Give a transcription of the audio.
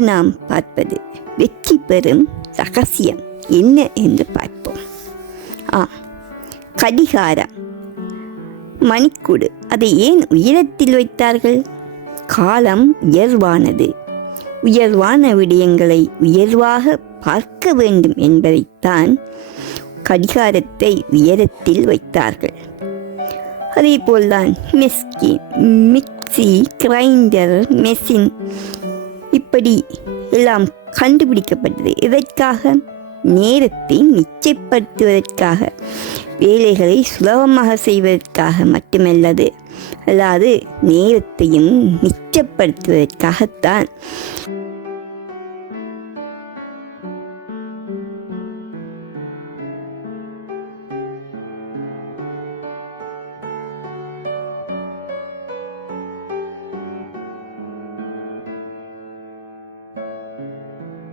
இன்று நாம் பார்ப்பது வெற்றி பெறும் ரகசியம் என்ன என்று பார்ப்போம். கடிகாரம், மணிக்கூடு, அதை ஏன் உயரத்தில் வைத்தார்கள்? காலம் உயர்வானது. உயர்வான விடயங்களை உயர்வாக பார்க்க வேண்டும் என்பதைத்தான் கடிகாரத்தை உயரத்தில் வைத்தார்கள். அதே போல்தான் மிக்சி, கிரைண்டர், மெஷின் இப்படி எல்லாம் கண்டுபிடிக்கப்பட்டது. எதற்காக? நேரத்தை மிச்சப்படுத்துவதற்காக, வேலைகளை சுலபமாக செய்வதற்காக மட்டுமல்லது, அல்லாது நேரத்தையும் மிச்சப்படுத்துவதற்காகத்தான்.